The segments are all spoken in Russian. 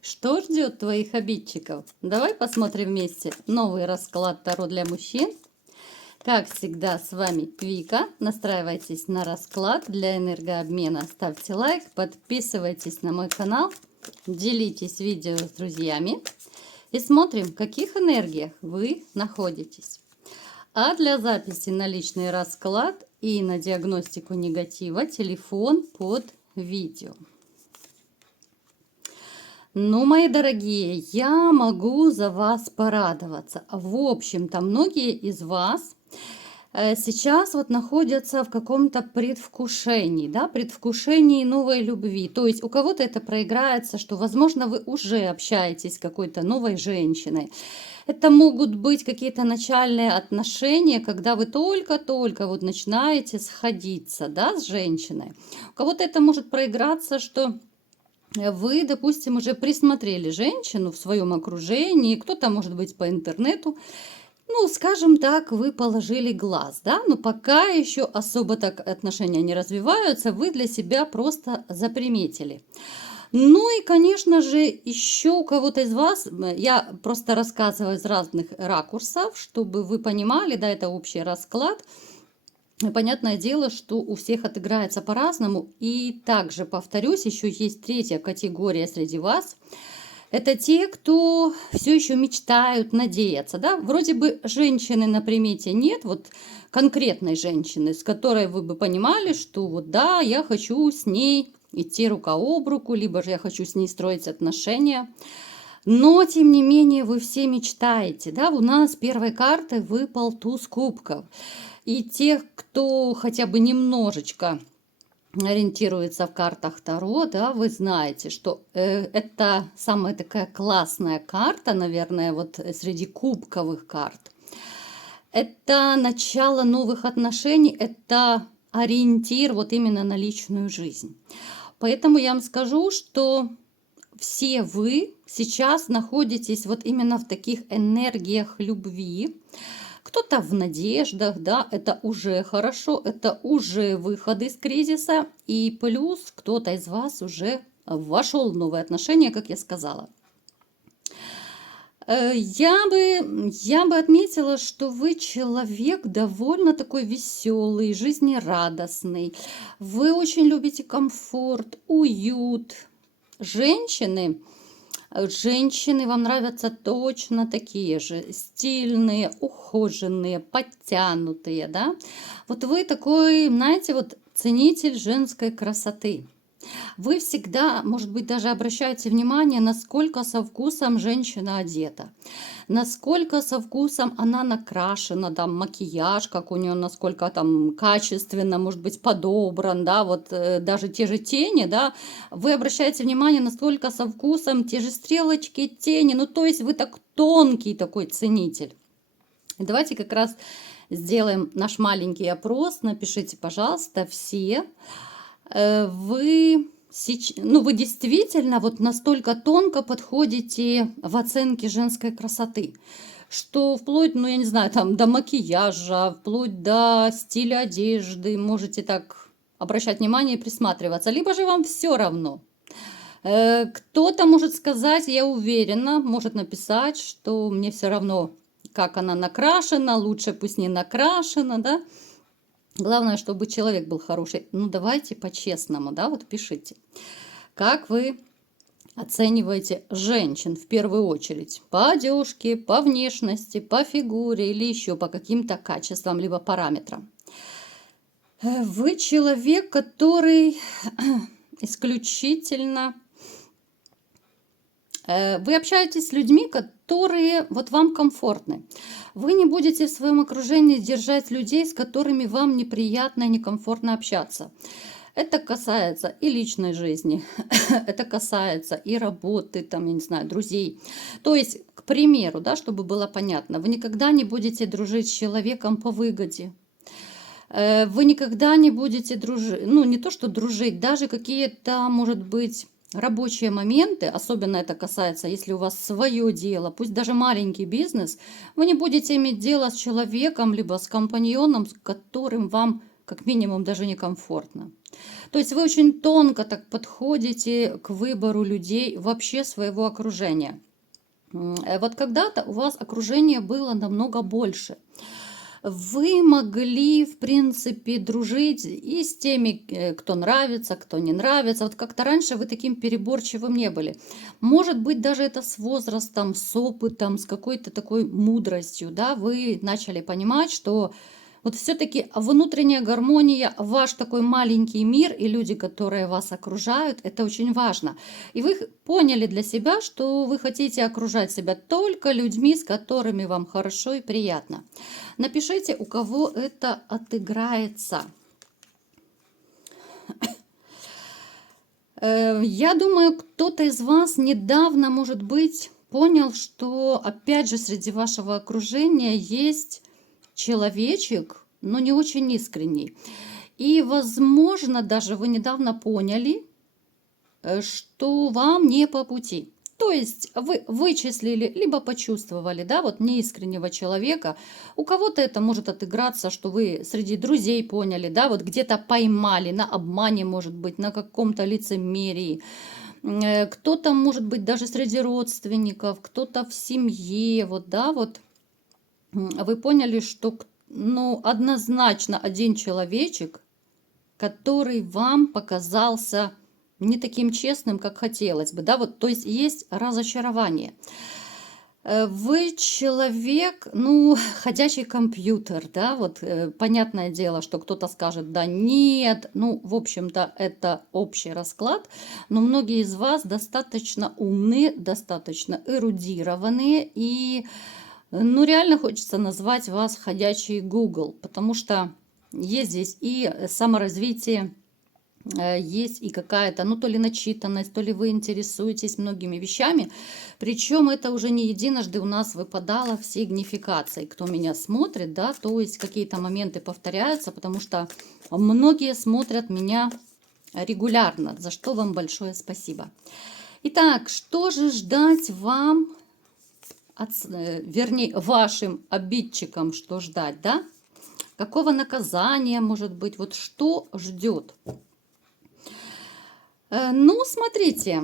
Что ждет твоих обидчиков? Давай посмотрим вместе новый расклад Таро для мужчин. Как всегда, с вами Вика. Настраивайтесь на расклад для энергообмена. Ставьте лайк, подписывайтесь на мой канал, делитесь видео с друзьями и смотрим, в каких энергиях вы находитесь. А для записи на личный расклад и на диагностику негатива телефон под видео. Ну, мои дорогие, я могу за вас порадоваться. В общем-то, многие из вас сейчас вот находятся в каком-то предвкушении, да, предвкушении новой любви. То есть у кого-то это проиграется, что, возможно, вы уже общаетесь с какой-то новой женщиной. Это могут быть какие-то начальные отношения, когда вы только-только вот начинаете сходиться, да, с женщиной. У кого-то это может проиграться, что вы, допустим, уже присмотрели женщину в своем окружении, кто-то, может быть, по интернету. Ну, скажем так, вы положили глаз, да, но пока еще особо так отношения не развиваются, вы для себя просто заприметили. Ну и, конечно же, еще у кого-то из вас, я просто рассказываю из разных ракурсов, чтобы вы понимали, да, это общий расклад. Понятное дело, что у всех отыграется по-разному. И также, повторюсь, еще есть третья категория среди вас. Это те, кто все еще мечтают, надеются. Да? Вроде бы женщины на примете нет, вот конкретной женщины, с которой вы бы понимали, что вот да, я хочу с ней идти рука об руку, либо же я хочу с ней строить отношения. Но, тем не менее, вы все мечтаете. Да? У нас первой картой выпал туз кубков. И тех, кто хотя бы немножечко ориентируется в картах Таро, да, вы знаете, что это самая такая классная карта, наверное, вот среди кубковых карт. Это начало новых отношений, это ориентир вот именно на личную жизнь. Поэтому я вам скажу, что все вы сейчас находитесь вот именно в таких энергиях любви. Кто-то в надеждах, да, это уже хорошо, это уже выход из кризиса. И плюс кто-то из вас уже вошел в новые отношения, как я сказала. Я бы отметила, что вы человек довольно такой веселый, жизнерадостный. Вы очень любите комфорт, уют. Женщины вам нравятся точно такие же, стильные, ухоженные, подтянутые, да? Вот вы такой, знаете, вот ценитель женской красоты. Вы всегда, может быть, даже обращаете внимание, насколько со вкусом женщина одета, насколько со вкусом она накрашена, там макияж, как у нее, насколько там качественно, может быть, подобран, да, вот даже те же тени, да, вы обращаете внимание, насколько со вкусом те же стрелочки, тени, ну, то есть вы так тонкий такой ценитель. Давайте как раз сделаем наш маленький опрос, напишите, пожалуйста, все. Вы действительно вот настолько тонко подходите в оценке женской красоты, что вплоть, ну, я не знаю, там, до макияжа, вплоть до стиля одежды можете так обращать внимание и присматриваться. Либо же вам все равно. Кто-то может сказать, я уверена, может написать, что мне все равно, как она накрашена, лучше пусть не накрашена, да. Главное, чтобы человек был хороший. Ну, давайте по-честному, да, вот пишите. Как вы оцениваете женщин в первую очередь? По одежке, по внешности, по фигуре или еще по каким-то качествам, либо параметрам? Вы человек, который исключительно... Вы общаетесь с людьми, которые вот вам комфортны. Вы не будете в своем окружении держать людей, с которыми вам неприятно и некомфортно общаться. Это касается и личной жизни, это касается и работы, там, я не знаю, друзей. То есть, к примеру, да, чтобы было понятно, вы никогда не будете дружить с человеком по выгоде. Вы никогда не будете дружить, ну, не то что дружить, даже какие-то, может быть, рабочие моменты, особенно это касается, если у вас свое дело, пусть даже маленький бизнес, вы не будете иметь дело с человеком, либо с компаньоном, с которым вам как минимум даже некомфортно. То есть вы очень тонко так подходите к выбору людей, вообще своего окружения. Вот когда-то у вас окружение было намного больше. Вы могли, в принципе, дружить и с теми, кто нравится, кто не нравится. Вот как-то раньше вы таким переборчивым не были. Может быть, даже это с возрастом, с опытом, с какой-то такой мудростью, да, вы начали понимать, что вот все-таки внутренняя гармония, ваш такой маленький мир и люди, которые вас окружают, это очень важно. И вы поняли для себя, что вы хотите окружать себя только людьми, с которыми вам хорошо и приятно. Напишите, у кого это отыграется. Я думаю, кто-то из вас недавно, может быть, понял, что опять же среди вашего окружения есть человечек, но не очень искренний. И, возможно, даже вы недавно поняли, что вам не по пути. То есть вы вычислили, либо почувствовали, да, вот неискреннего человека. У кого-то это может отыграться, что вы среди друзей поняли, да, вот где-то поймали на обмане, может быть, на каком-то лицемерии. Кто-то, может быть, даже среди родственников, кто-то в семье, вот, да, вот вы поняли, что, ну, однозначно один человечек, который вам показался не таким честным, как хотелось бы, да, вот, то есть разочарование. Вы человек, ну, ходячий компьютер, да, вот, понятное дело, что кто-то скажет, да, нет, ну, в общем-то, это общий расклад, но многие из вас достаточно умны, достаточно эрудированные, и, ну, реально хочется назвать вас ходячий Google, потому что есть здесь и саморазвитие, есть и какая-то, ну, то ли начитанность, то ли вы интересуетесь многими вещами. Причем это уже не единожды у нас выпадало в сигнификации. Кто меня смотрит, да, то есть какие-то моменты повторяются, потому что многие смотрят меня регулярно, за что вам большое спасибо. Итак, что же ждать вам, вернее, вашим обидчикам, что ждать, да? Какого наказания, может быть, вот что ждет? Ну, смотрите,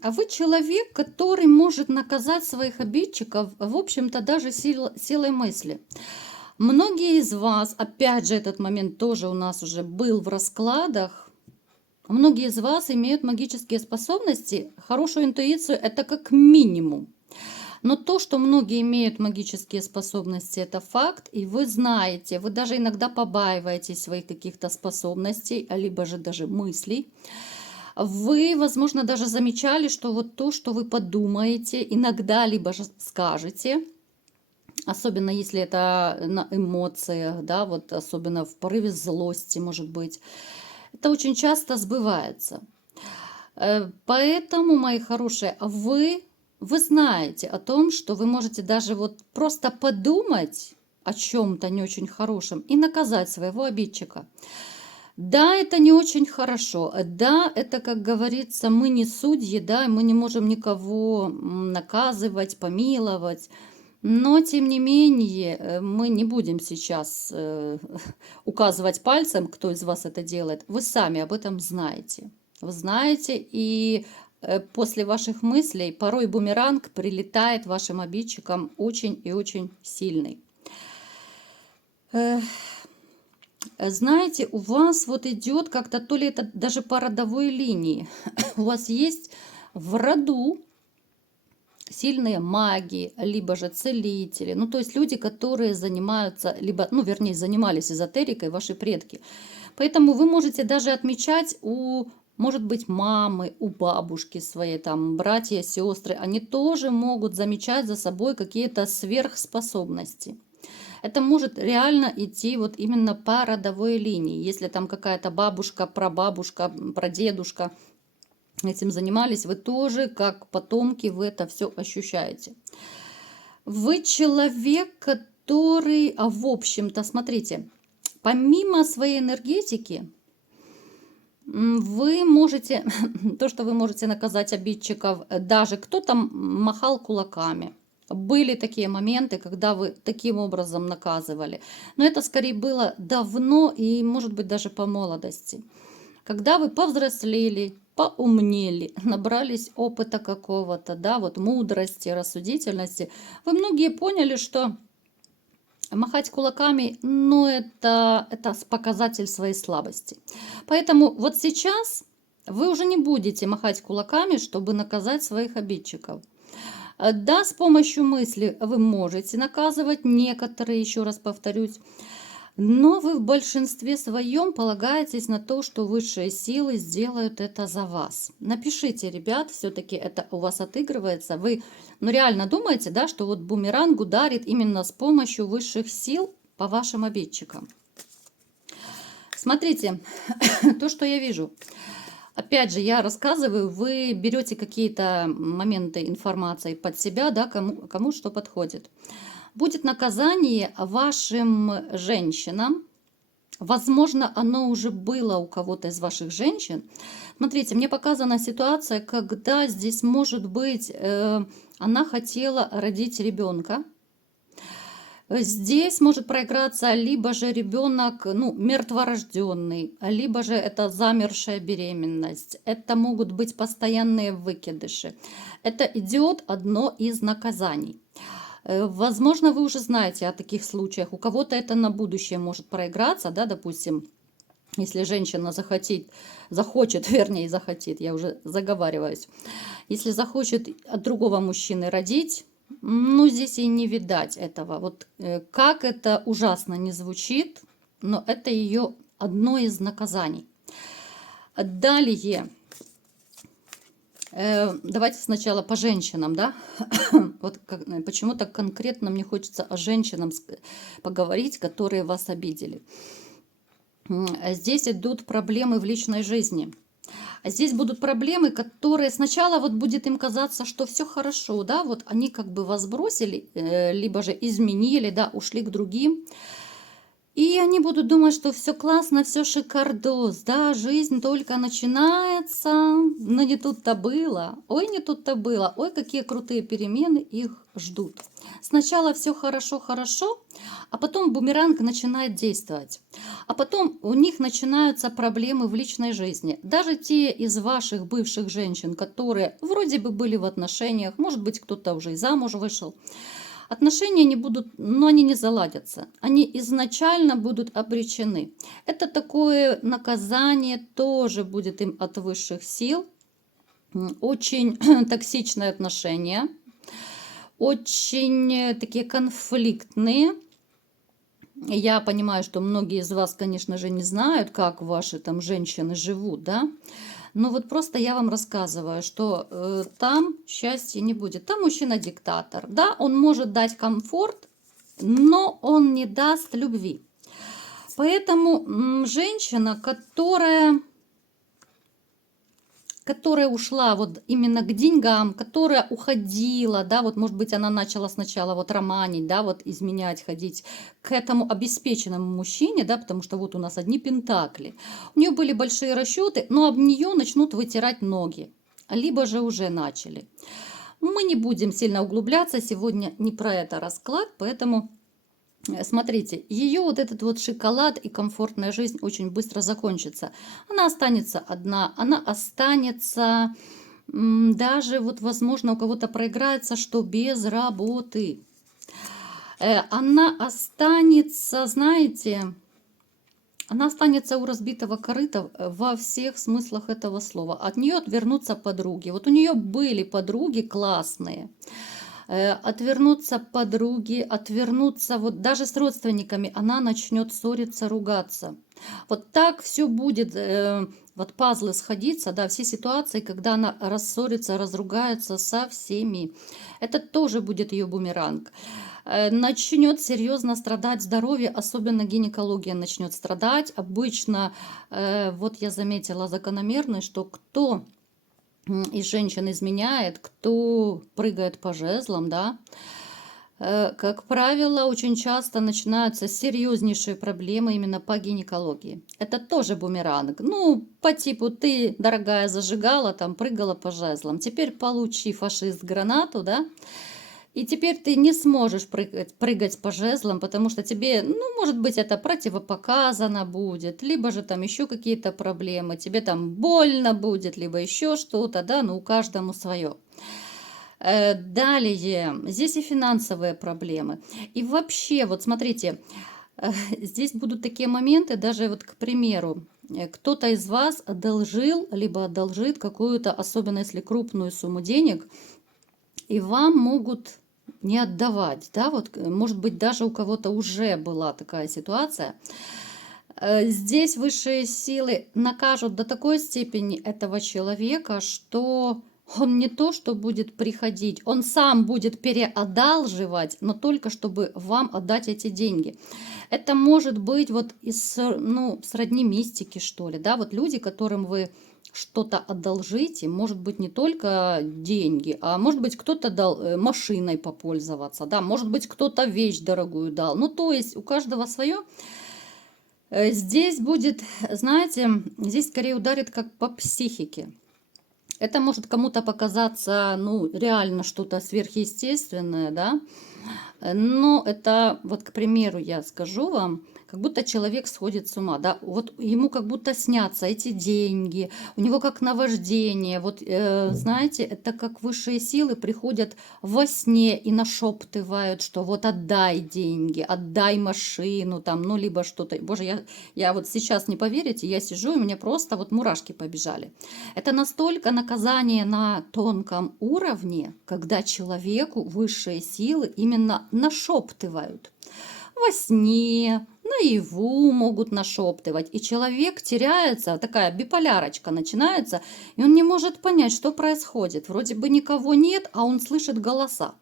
а вы человек, который может наказать своих обидчиков, в общем-то, даже силой мысли. Многие из вас, опять же, этот момент тоже у нас уже был в раскладах, многие из вас имеют магические способности, хорошую интуицию, это как минимум. Но то, что многие имеют магические способности, это факт, и вы знаете, вы даже иногда побаиваетесь своих каких-то способностей, либо же даже мыслей. Вы, возможно, даже замечали, что вот то, что вы подумаете, иногда либо же скажете, особенно если это на эмоциях, да, вот особенно в порыве злости, может быть, это очень часто сбывается. Поэтому, мои хорошие, вы знаете о том, что вы можете даже вот просто подумать о чем-то не очень хорошем и наказать своего обидчика. Да, это не очень хорошо. Да, это, как говорится, мы не судьи, да, мы не можем никого наказывать, помиловать. Но, тем не менее, мы не будем сейчас указывать пальцем, кто из вас это делает. Вы сами об этом знаете. Вы знаете, и после ваших мыслей порой бумеранг прилетает вашим обидчикам очень и очень сильный. Знаете, у вас вот идет как-то, то ли это даже по родовой линии, у вас есть в роду сильные маги, либо же целители, ну то есть люди, которые занимаются, либо, ну вернее, занимались эзотерикой, ваши предки. Поэтому вы можете даже отмечать у, может быть, мамы, у бабушки своей, там, братья, сестры, они тоже могут замечать за собой какие-то сверхспособности. Это может реально идти вот именно по родовой линии. Если там какая-то бабушка, прабабушка, прадедушка этим занимались, вы тоже, как потомки, вы это все ощущаете. Вы человек, который, в общем-то, смотрите, помимо своей энергетики, вы можете, то, что вы можете наказать обидчиков, даже кто-то махал кулаками, Были такие моменты, когда вы таким образом наказывали. Но это скорее было давно и, может быть, даже по молодости. Когда вы повзрослели, поумнели, набрались опыта какого-то, да, вот мудрости, рассудительности, вы многие поняли, что махать кулаками, ну, это показатель своей слабости. Поэтому вот сейчас вы уже не будете махать кулаками, чтобы наказать своих обидчиков. Да, с помощью мысли вы можете наказывать некоторые, еще раз повторюсь, но вы в большинстве своем полагаетесь на то, что высшие силы сделают это за вас. Напишите, ребят, все-таки это у вас отыгрывается. Вы, ну, реально думаете, да, что вот бумеранг ударит именно с помощью высших сил по вашим обидчикам? Смотрите, то, что я вижу. Опять же, я рассказываю, вы берете какие-то моменты информации под себя, да, кому что подходит. Будет наказание вашим женщинам. Возможно, оно уже было у кого-то из ваших женщин. Смотрите, мне показана ситуация, когда здесь может быть, она хотела родить ребенка. Здесь может проиграться либо же ребенок, ну, мертворожденный, либо же это замершая беременность. Это могут быть постоянные выкидыши. Это идет одно из наказаний. Возможно, вы уже знаете о таких случаях. У кого-то это на будущее может проиграться, да, допустим, если женщина захочет, вернее, захотит, я уже заговариваюсь, если захочет от другого мужчины родить, ну, здесь и не видать этого. Вот как это ужасно не звучит, но это ее одно из наказаний. Далее, давайте сначала по женщинам, да. Вот почему-то конкретно мне хочется о женщинам поговорить, которые вас обидели. Здесь идут проблемы в личной жизни. Здесь будут проблемы, которые сначала вот будет им казаться, что все хорошо, да, вот они как бы вас бросили, либо же изменили, да, ушли к другим. И они будут думать, что все классно, все шикардос, да, жизнь только начинается, но не тут-то было, ой, не тут-то было, ой, какие крутые перемены их ждут. Сначала все хорошо-хорошо, а потом бумеранг начинает действовать. А потом у них начинаются проблемы в личной жизни. Даже те из ваших бывших женщин, которые вроде бы были в отношениях, может быть, кто-то уже и замуж вышел, отношения не будут, но они не заладятся. Они изначально будут обречены. Это такое наказание тоже будет им от высших сил. Очень токсичные отношения, очень такие конфликтные. Я понимаю, что многие из вас, конечно же, не знают, как ваши там женщины живут, да. Но вот просто я вам рассказываю, что там счастья не будет. Там мужчина-диктатор. Да, он может дать комфорт, но он не даст любви. Поэтому женщина, которая ушла вот именно к деньгам, которая уходила, да, вот может быть она начала сначала вот романить, да, вот изменять, ходить к этому обеспеченному мужчине, да, потому что вот у нас одни пентакли. У нее были большие расчеты, но об нее начнут вытирать ноги, либо же уже начали. Мы не будем сильно углубляться, сегодня не про это расклад, поэтому... Смотрите, ее вот этот вот шоколад и комфортная жизнь очень быстро закончится. Она останется одна, она останется, даже вот возможно у кого-то проиграется, что без работы. Она останется, знаете, она останется у разбитого корыта во всех смыслах этого слова. От нее отвернутся подруги. Вот у нее были подруги классные. Отвернутся подруги, отвернутся вот даже с родственниками, она начнет ссориться, ругаться. Вот так все будет, вот пазлы сходиться, да, все ситуации, когда она рассорится, разругается со всеми. Это тоже будет ее бумеранг. Начнет серьезно страдать здоровье, особенно гинекология начнет страдать. Обычно, вот я заметила закономерность, что кто из женщин изменяет, кто прыгает по жезлам, да, как правило, очень часто начинаются серьезнейшие проблемы именно по гинекологии. Это тоже бумеранг. Ну, по типу ты, дорогая, зажигала, там прыгала по жезлам. Теперь получи, фашист, гранату, да, И теперь ты не сможешь прыгать по жезлам, потому что тебе, ну, может быть, это противопоказано будет, либо же там еще какие-то проблемы, тебе там больно будет, либо еще что-то, да, ну, у каждому свое. Далее, здесь и финансовые проблемы. И вообще, вот смотрите, здесь будут такие моменты, даже вот, к примеру, кто-то из вас одолжил, либо одолжит какую-то, особенно если крупную сумму денег, и вам могут не отдавать, да, вот, может быть, даже у кого-то уже была такая ситуация. Здесь высшие силы накажут до такой степени этого человека, что он не то, что будет приходить, он сам будет переодалживать, но только чтобы вам отдать эти деньги. Это может быть вот из, ну, сродни мистики, что ли, да, вот люди, которым вы что-то одолжите, может быть не только деньги, а может быть кто-то дал машиной попользоваться, да, может быть кто-то вещь дорогую дал. Ну, то есть у каждого свое. Здесь будет, знаете, здесь скорее ударит как по психике. Это может кому-то показаться, ну, реально что-то сверхъестественное, да, но это, вот, к примеру, я скажу вам, как будто человек сходит с ума, да, вот ему как будто снятся эти деньги, у него как наваждение, вот, знаете, это как высшие силы приходят во сне и нашептывают, что вот отдай деньги, отдай машину, там, ну, либо что-то. Боже, я вот сейчас не поверите, я сижу, и у меня просто вот мурашки побежали. Это настолько наказание на тонком уровне, когда человеку высшие силы именно нашептывают. Во сне, наяву могут нашептывать. И человек теряется, такая биполярочка начинается, и он не может понять, что происходит. Вроде бы никого нет, а он слышит голоса.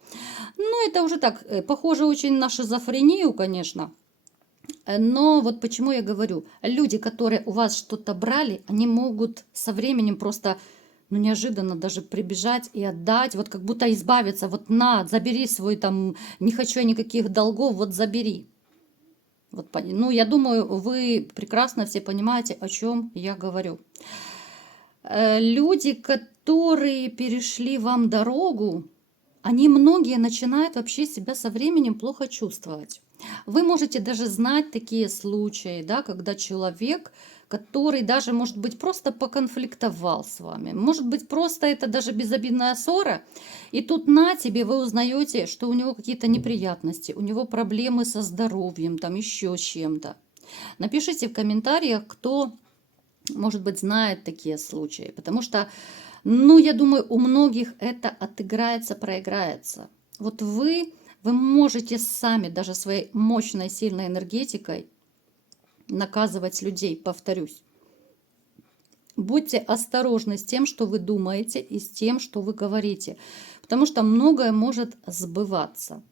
Ну, это уже так, похоже очень на шизофрению, конечно. Но вот почему я говорю, люди, которые у вас что-то брали, они могут со временем просто, ну, неожиданно даже прибежать и отдать, вот как будто избавиться, вот на, забери свой там, не хочу я никаких долгов, вот забери. Вот, ну, я думаю, вы прекрасно все понимаете, о чем я говорю. Люди, которые перешли вам дорогу, они многие начинают вообще себя со временем плохо чувствовать. Вы можете даже знать такие случаи, да, когда человек, который даже, может быть, просто поконфликтовал с вами, может быть, просто это даже безобидная ссора, и тут на тебе вы узнаете, что у него какие-то неприятности, у него проблемы со здоровьем, там еще с чем-то. Напишите в комментариях, кто, может быть, знает такие случаи, потому что, ну, я думаю, у многих это отыграется, проиграется. Вот вы можете сами, даже своей мощной, сильной энергетикой наказывать людей, повторюсь. Будьте осторожны с тем, что вы думаете, и с тем, что вы говорите, потому что многое может сбываться.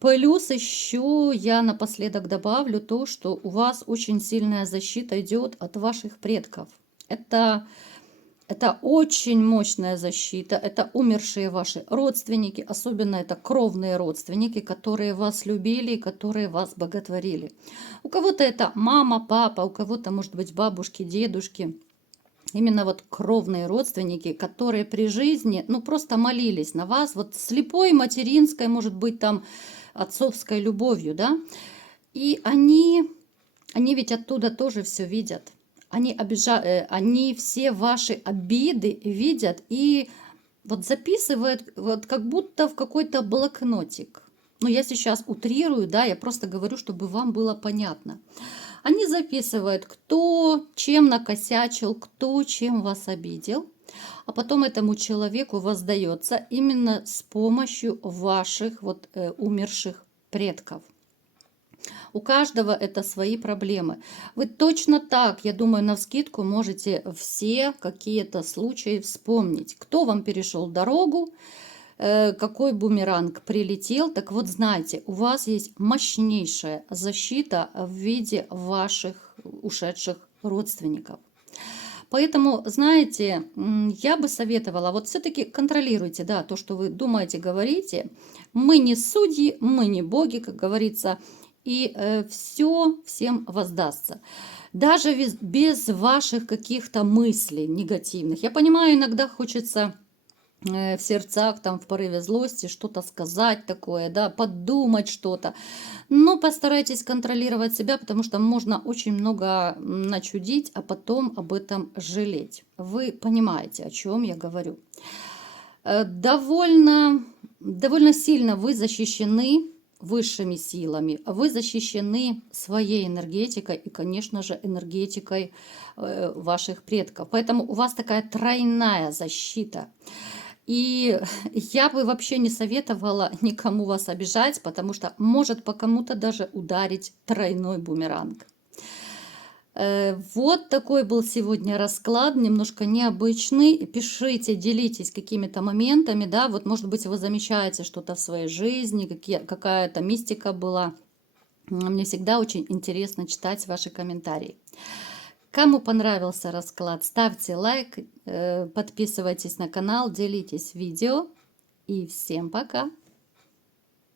Плюс еще я напоследок добавлю то, что у вас очень сильная защита идет от ваших предков. Это очень мощная защита, это умершие ваши родственники, особенно это кровные родственники, которые вас любили, которые вас боготворили. У кого-то это мама, папа, у кого-то, может быть, бабушки, дедушки. Именно вот кровные родственники, которые при жизни, ну, просто молились на вас, вот слепой, материнской, может быть, там, отцовской любовью, да. И они ведь оттуда тоже все видят. Они все ваши обиды видят и вот записывают вот как будто в какой-то блокнотик. Ну, я сейчас утрирую, да, я просто говорю, чтобы вам было понятно. Они записывают, кто чем накосячил, кто чем вас обидел, а потом этому человеку воздается именно с помощью ваших вот умерших предков. У каждого это свои проблемы. Вы точно так, я думаю, навскидку можете все какие-то случаи вспомнить. Кто вам перешел дорогу, какой бумеранг прилетел. Так вот, знайте, у вас есть мощнейшая защита в виде ваших ушедших родственников. Поэтому, знаете, я бы советовала, вот все-таки контролируйте, да, то, что вы думаете, говорите. Мы не судьи, мы не боги, как говорится, и все всем воздастся. Даже без ваших каких-то мыслей негативных. Я понимаю, иногда хочется в сердцах, там, в порыве злости что-то сказать такое, да, подумать что-то. Но постарайтесь контролировать себя, потому что можно очень много начудить, а потом об этом жалеть. Вы понимаете, о чем я говорю. Довольно сильно вы защищены высшими силами, вы защищены своей энергетикой и, конечно же, энергетикой ваших предков. Поэтому у вас такая тройная защита. И я бы вообще не советовала никому вас обижать, потому что может по кому-то даже ударить тройной бумеранг. Вот такой был сегодня расклад, немножко необычный. Пишите, делитесь какими-то моментами, да, вот может быть вы замечаете что-то в своей жизни, какая-то мистика была. Мне всегда очень интересно читать ваши комментарии. Кому понравился расклад, ставьте лайк, подписывайтесь на канал, делитесь видео и всем пока!